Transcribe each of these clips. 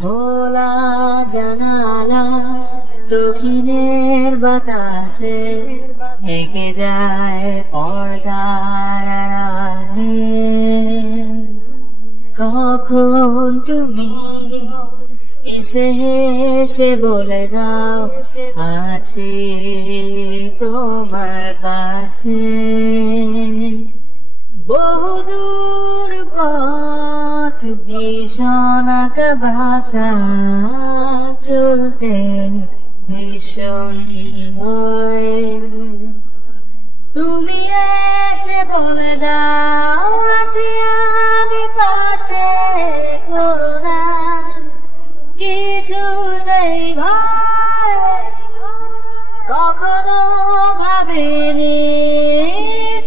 খোলা জানালা দক্ষিণের বাতাসে হেঁকে যায় পর্দার আড়ালে। কখন তুমি এসে হেসে বলে দাও আছি তোমার পাশে। বহুদূর পথ ভীষণ আঁকা ভাষা চলতে ভীষণ ভয়। তুমি এসে বলে দাও আছি আমি পাশে, করোনা কিছু নেই ভয়। কখনো ভাবিনি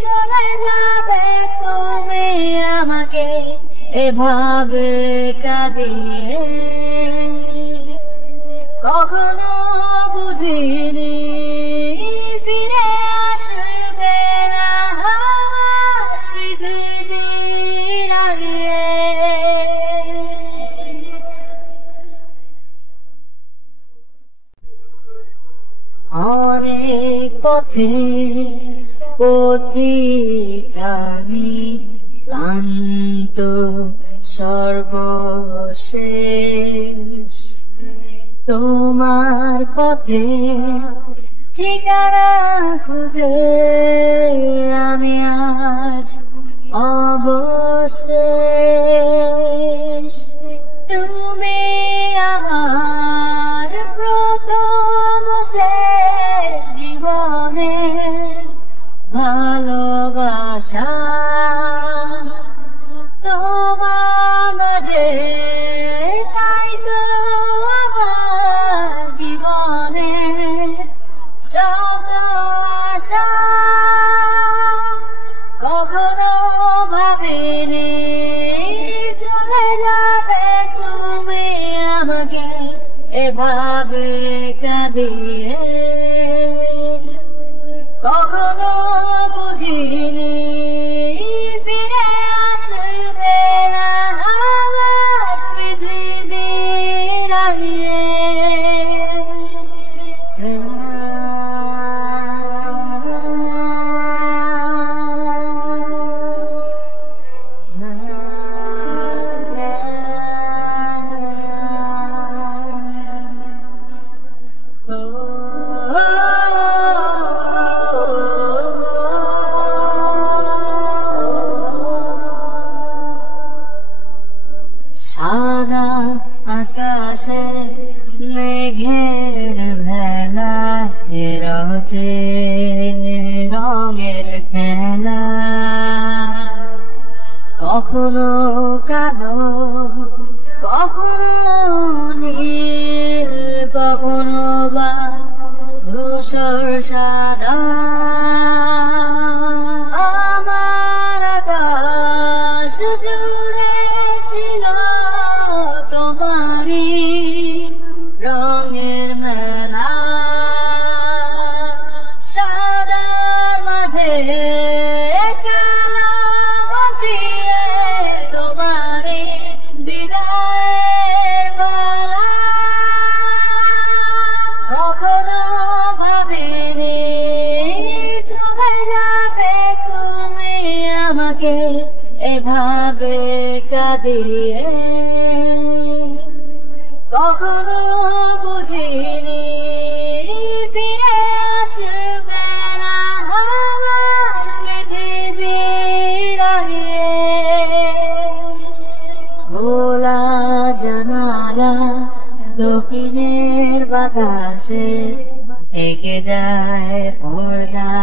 চলে যাবে তুমি আমাকে এভাবে কাঁদিয়ে। কখনো বুঝিনি ফিরে আসবে না পৃথিবীর আগে। অনেক পথে পথিক আমি ক্লান্ত সর্বশেষ। তোমার পথে ঠিকানা খুঁজে আমি আজ অবশেষ। তুমি আমার প্রথম শেষ জীবনের ভালোবাসা। তোমার মাঝে তাই তো আমার জীবনের সব আশা। কখনো ভাবিনি চলে যাবে তুমি আমাকে এভাবে কাঁদিয়ে। কখনো বুঝিনি ফিরে আসবে না আমার পৃথিবীর আগে। সাদা আকাশে মেঘের ভেলা রচে রঙের খেলা। কখনো কালো কখনো নীল কখনো বা ধূসর সাদা। আমার আকাশ জুড়ে ছিল তোমারই রঙের মেলা। সাদার মাঝে কালো বসিয়ে তোমারই বিদায়ের বেলা। কখনো ভাবিনি চলে যাবে তুমি আমাকে এভাবে কাঁদিয়ে। কখনো বুঝিনি ফিরে আসবে না আমার পৃথিবীর আগে। খোলা জানালা দক্ষিণের বাতাসে থেকে যায় পর্দা